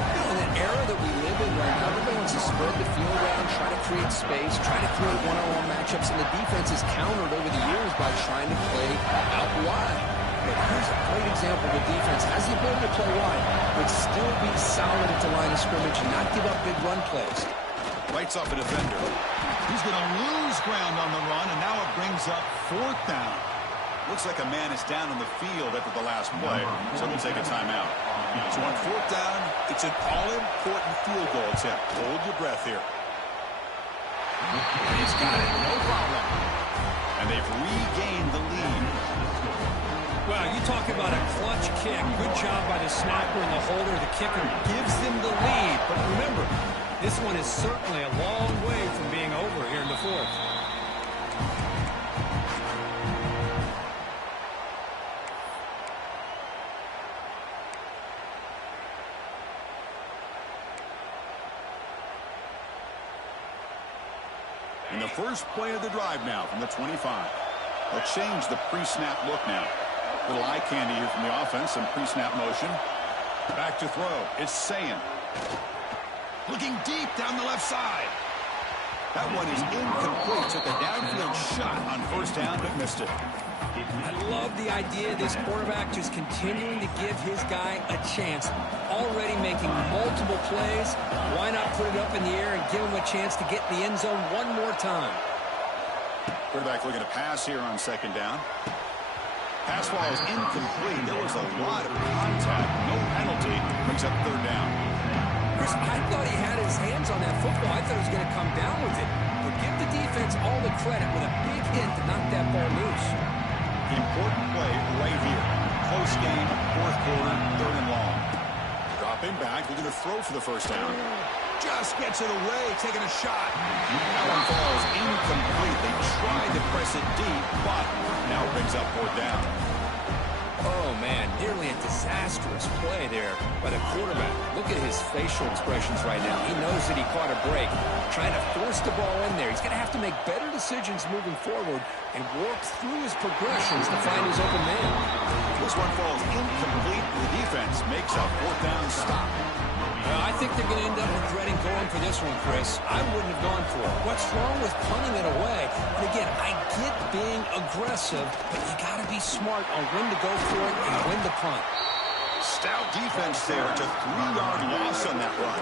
In the era that we live in right now, everybody wants to spread the field around, try to create space, try to create one-on-one matchups, and the defense is countered over the years by trying to play out wide. But here's a great example of a defense has the ability to play wide, but still be solid at the line of scrimmage and not give up big run plays. Lights off a defender. He's going to lose ground on the run, and now it brings up fourth down. Looks like a man is down on the field after the last play, so we'll take a timeout. So on fourth down, it's an all-important field goal attempt. Hold your breath here. He's got it, no problem. And they've regained the lead. Well, you talk about a clutch kick. Good job by the snapper and the holder. The kicker gives them the lead. But remember, this one is certainly a long way from being over here in the fourth. In the first play of the drive now from the 25. They'll change the pre-snap look now. Little eye candy here from the offense and pre-snap motion. Back to throw. It's Sayin. Looking deep down the left side. That one is incomplete. Took a downfield shot on first down, but missed it. I love the idea of this quarterback just continuing to give his guy a chance. Already making multiple plays. Why not put it up in the air and give him a chance to get in the end zone one more time? Quarterback looking to pass here on second down. Pass ball is incomplete. There was a lot of contact. No penalty. Brings up third down. Chris, I thought he had his hands on that football. I thought he was going to come down with it. But give the defense all the credit with a big hit to knock that ball loose. Important play right here. Close game, fourth quarter, third and long. Dropping back, looking to throw for the first down. Just gets it away, taking a shot. That one falls incomplete. They tried to press it deep, but now it brings up fourth down. Oh, man, nearly a disastrous play there by the quarterback. Look at his facial expressions right now. He knows that he caught a break, trying to force the ball in there. He's going to have to make better decisions moving forward and work through his progressions to find his open man. This one falls incomplete. The defense makes a fourth down stop. I think they're going to end up regretting going for this one, Chris. I wouldn't have gone for it. What's wrong with punting it away? And again, I get being aggressive, but you got to be smart on when to go for it and when to punt. Stout defense there. It's a 3-yard loss on that run.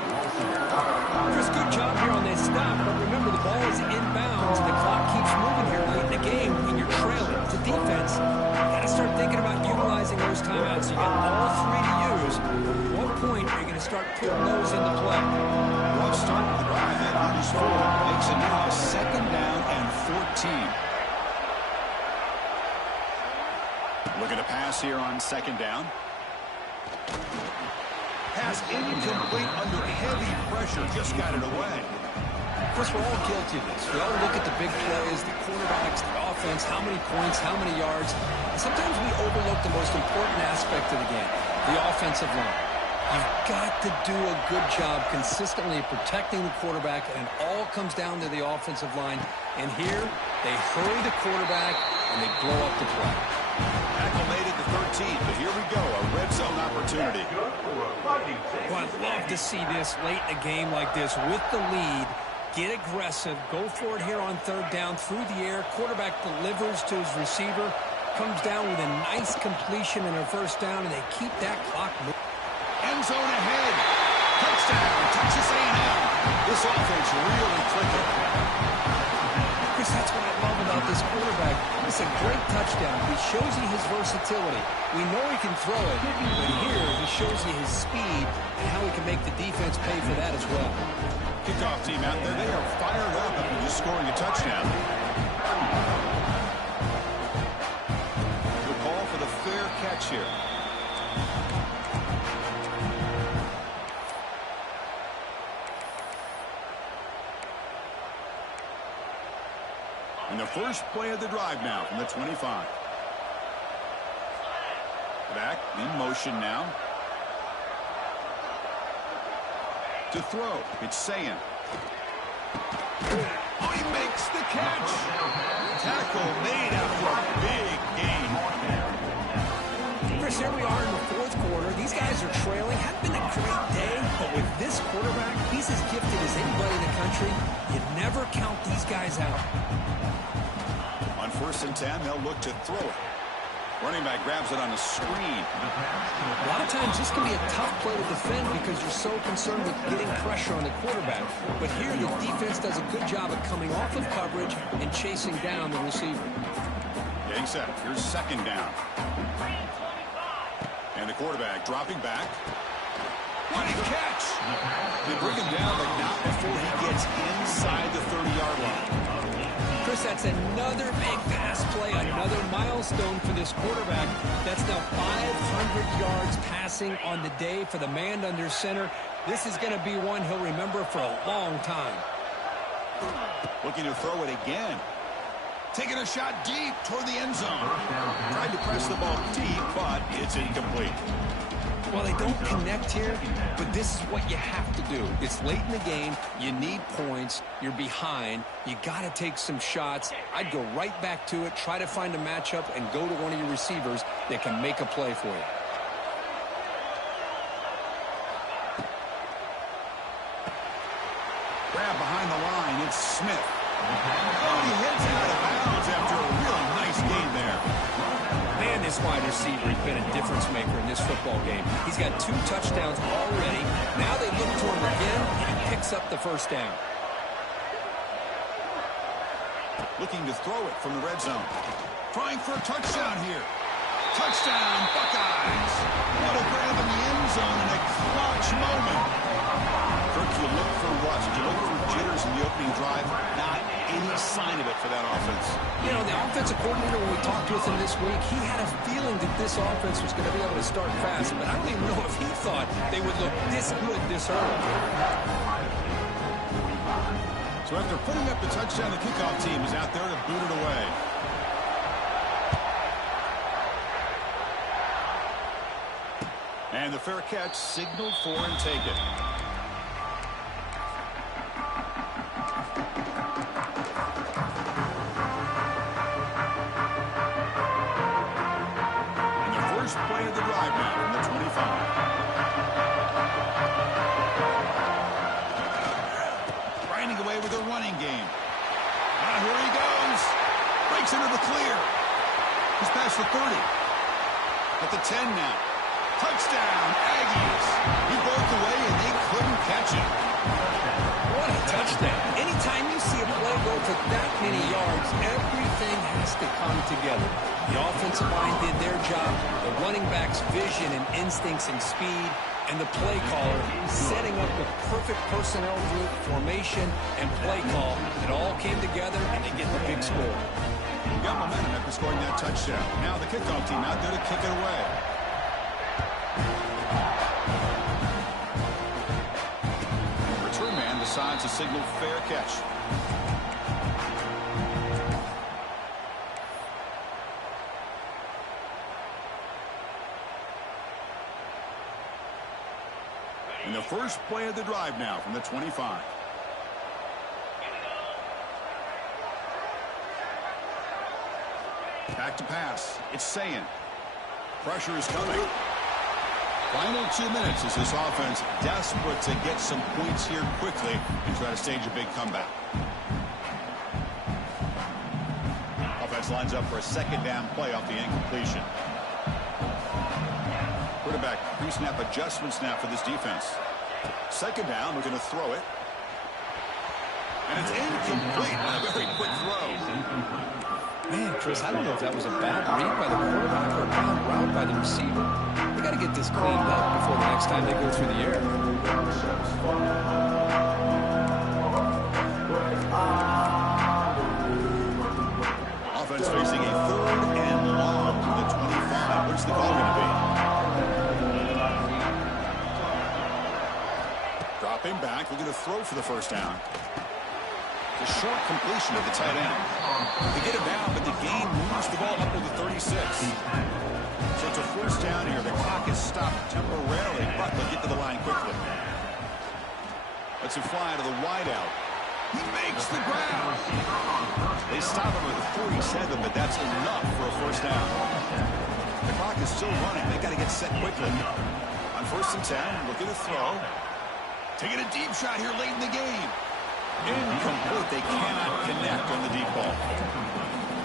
Chris, good job here on this stop, but remember the ball is inbounds and the clock keeps moving here late in the game and you're trailing. As a defense, you got to start thinking about utilizing those timeouts. You got all three to use. At what point are you going to start putting those into play? Rough start to the drive. That lead is forward. Makes it now second down and 14. Looking to pass here on second down. Pass incomplete under heavy pressure. Just got it away. Of course, we're all guilty of this. We all look at the big plays, the quarterbacks, the offense, how many points, how many yards. And sometimes we overlook the most important aspect of the game, the offensive line. You've got to do a good job consistently protecting the quarterback, and it all comes down to the offensive line. And here, they hurry the quarterback, and they blow up the play. Tackle made it to 13, but here we go, a red zone opportunity. Well, I'd love to see this late in a game like this with the lead. Get aggressive. Go for it here on third down through the air. Quarterback delivers to his receiver. Comes down with a nice completion and a first down, and they keep that clock moving. End zone ahead. Touchdown, Texas A&M. This offense really clicking. Chris, that's what I love about this quarterback. It's a great touchdown. He shows you his versatility. We know he can throw it, but here he shows you his speed and how he can make the defense pay for that as well. Kickoff team out there, they are fired up after just scoring a touchdown. The call for the fair catch here. And the first play of the drive now from the 25. Back in motion now. To throw, it's Sayin. Oh, he makes the catch. Tackle made after a big gain. Chris, here we are in the fourth quarter. These guys are trailing. Hadn't been a great day, but with this quarterback, he's as gifted as anybody in the country. You never count these guys out. On 1st and 10, they'll look to throw it. Running back grabs it on a screen. A lot of times this can be a tough play to defend because you're so concerned with getting pressure on the quarterback. But here the defense does a good job of coming off of coverage and chasing down the receiver. Getting set. Here's second down. And the quarterback dropping back. What a catch! They bring him down, but not before he gets inside the 30-yard line. Chris, that's another big pass play, another milestone for this quarterback. That's now 500 yards passing on the day for the man under center. This is going to be one he'll remember for a long time. Looking to throw it again. Taking a shot deep toward the end zone. Tried to press the ball deep, but it's incomplete. Well, they don't connect here, but this is what you have to do. It's late in the game. You need points. You're behind. You got to take some shots. I'd go right back to it, try to find a matchup, and go to one of your receivers that can make a play for you. Grab behind the line. It's Smith. Oh, he heads out of bounds after a really nice game there. Man, this wide receiver has been a difference maker in this football game. He's got 2 touchdowns already. Now they look to him again, and he picks up the first down. Looking to throw it from the red zone. Trying for a touchdown here. Touchdown, Buckeyes. What a grab in the end zone in a clutch moment. Kirk, you look for rust. You look for jitters in the opening drive. Not any sign of it for that offense. You know, the offensive coordinator, when we talked with him this week, he had a feeling that this offense was going to be able to start fast, but I don't even know if he thought they would look this good this early. So after putting up the touchdown, the kickoff team is out there to boot it away. And the fair catch signaled for and taken. And the first play of the drive now from the 25. Grinding away with a running game. Ah, here he goes. Breaks into the clear. He's past the 30. At the 10 now. Touchdown, Aggies. He broke away and they couldn't catch him. What a touchdown. Anytime you see a play go for that many yards, everything has to come together. The offensive line did their job, the running back's vision and instincts and speed, and the play caller setting up the perfect personnel group, formation, and play call. It all came together, and they get the big score. Got momentum after scoring that touchdown. Now the kickoff team out there to kick it away. decides to signal fair catch. And the first play of the drive now from the 25. Back to pass. It's Sayin. Pressure is coming. Final 2 minutes as this offense desperate to get some points here quickly and try to stage a big comeback. Offense lines up for a second down play off the incompletion. Quarterback pre-snap adjustments now for this defense. Second down, we're going to throw it. And it's incomplete on a very quick throw. Man, Chris, I don't know if that was a bad read by the quarterback or a bad route by the receiver. They got to get this cleaned up before the next time they go through the air. Offense facing a 3rd and long from the 25. What's the call going to be? Dropping back, looking to throw for the first down. The short completion of the tight end. They get it down, but the game moves the ball up to the 36. So it's a first down here. The clock is stopped temporarily, but they'll get to the line quickly. Let's it fly to the wideout. He makes the grab. They stop him with a 47, but that's enough for a first down. The clock is still running. They got to get set quickly. On 1st and 10, looking to throw. Taking a deep shot here late in the game. Incomplete. They cannot connect on the deep ball.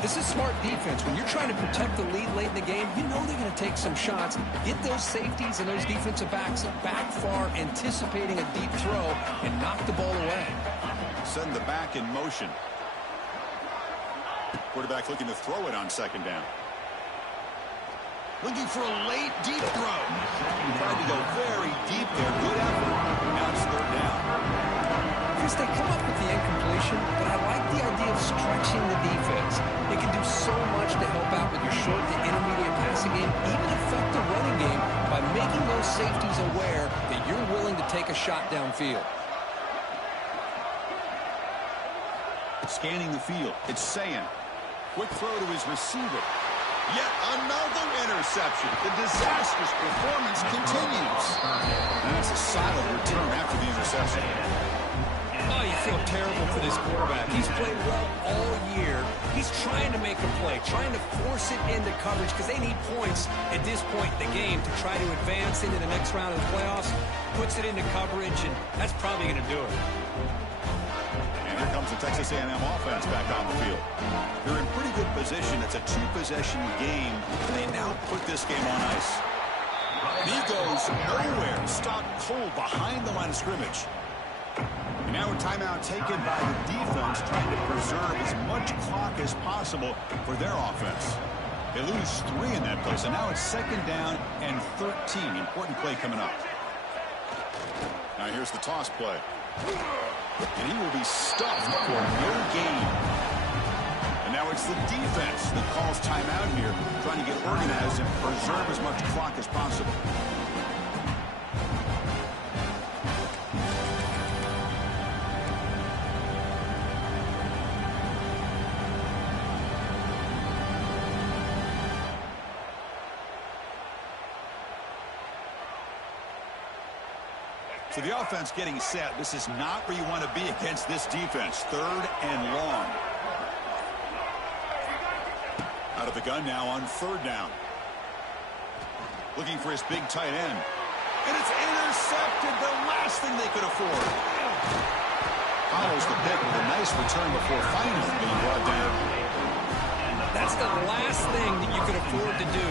This is smart defense. When you're trying to protect the lead late in the game, you know they're going to take some shots. Get those safeties and those defensive backs back far, anticipating a deep throw, and knock the ball away. Send the back in motion. Quarterback looking to throw it on second down. Looking for a late deep throw. Tried to go very deep there. Good effort. Now it's 3rd down. Chris, they come up with the incompletion, but I like the idea of stretching the defense. It can do so much to help out with your short to intermediate passing game, even affect the running game by making those safeties aware that you're willing to take a shot downfield. Scanning the field. It's Sayin. Quick throw to his receiver. Yet another interception. The disastrous performance continues. And that's a solid return after the interception. Oh, you feel terrible for this quarterback. He's played well all year. He's trying to make a play, trying to force it into coverage because they need points at this point in the game to try to advance into the next round of the playoffs. Puts it into coverage, and that's probably going to do it. And here comes the Texas A&M offense back on the field. They're in pretty good position. It's a 2-possession game. They now put this game on ice. He goes nowhere. Stopped cold behind the line of scrimmage. And now a timeout taken by the defense, trying to preserve as much clock as possible for their offense. They lose 3 in that place, and now it's 2nd down and 13. Important play coming up. Now here's the toss play. And he will be stuffed for no gain. And now it's the defense that calls timeout here, trying to get organized and preserve as much clock as possible. So the offense getting set. This is not where you want to be against this defense. 3rd and long. Out of the gun now on 3rd down. Looking for his big tight end. And it's intercepted. The last thing they could afford. Follows the pick with a nice return before finally being brought down. That's the last thing that you could afford to do.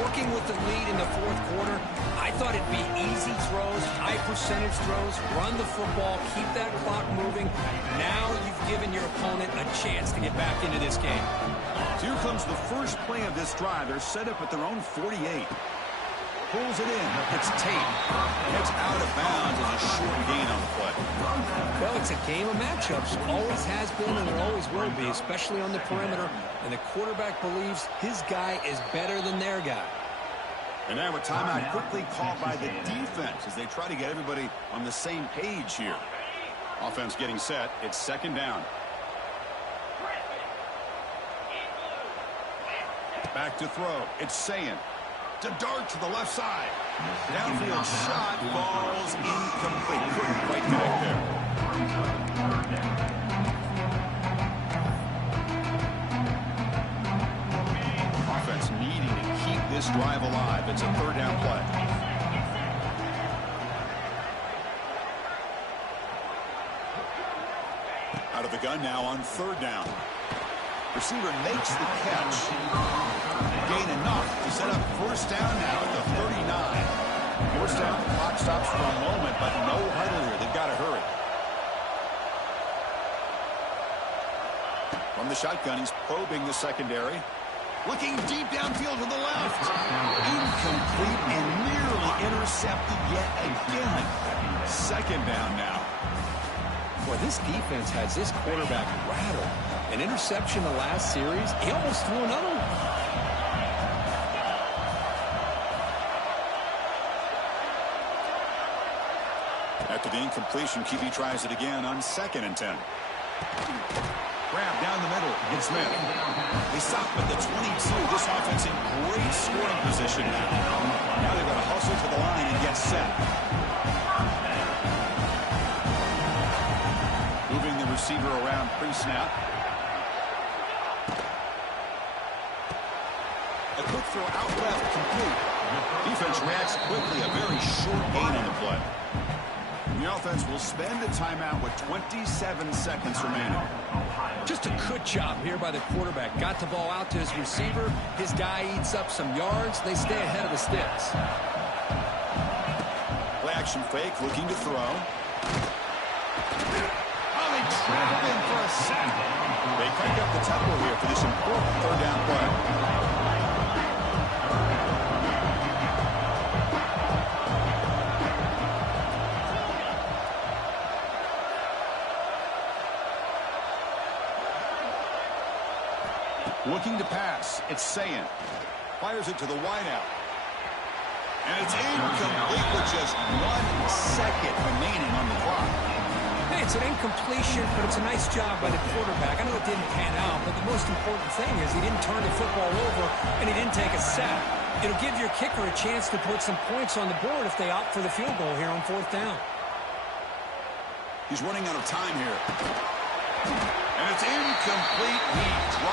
Working with the lead in the 4th quarter, I thought it'd be easy throws, high percentage throws, run the football, keep that clock moving. Now you've given your opponent a chance to get back into this game. So here comes the first play of this drive. They're set up at their own 48. Pulls it in. It's Tate. Gets out of bounds as a short gain on the play. Well, it's a game of matchups. Always has been and there always will be, especially on the perimeter. And the quarterback believes his guy is better than their guy. And now a timeout quickly called by the defense as they try to get everybody on the same page here. Offense getting set. It's second down. Back to throw. It's Sayin. To dart to the left side. Downfield shot falls incomplete. Couldn't quite connect there. Offense needing to keep this drive alive. It's a third down play. Out of the gun now on third down. Receiver makes the catch. Gain enough to set up first down now at the 39. First down, the clock stops for a moment, but no huddle here. They've got to hurry. From the shotgun, he's probing the secondary. Looking deep downfield to the left. Incomplete and nearly intercepted yet again. Second down now. Boy, this defense has this quarterback rattled. An interception the last series. He almost threw another one. After the incompletion, QB tries it again on 2nd and 10. Grab down the middle. It's Smith. They stop at the 22. This offense in great scoring position now. Now they've got to hustle to the line and get set. Moving the receiver around pre-snap. A quick throw out left, complete. Defense reacts quickly. A very short gain on the play. The offense will spend a timeout with 27 seconds remaining. Just a good job here by the quarterback. Got the ball out to his receiver. His guy eats up some yards. They stay ahead of the sticks. Play action fake, looking to throw. Oh, they trap him for a sack. They crank up the tempo here for this important third down play. Looking to pass. It's Sayin. Fires it to the wideout. And it's incomplete with just 1 second remaining on the clock. Hey, it's an incompletion, but it's a nice job by the quarterback. I know it didn't pan out, but the most important thing is he didn't turn the football over and he didn't take a sack. It'll give your kicker a chance to put some points on the board if they opt for the field goal here on 4th down. He's running out of time here. And it's incomplete. He drops.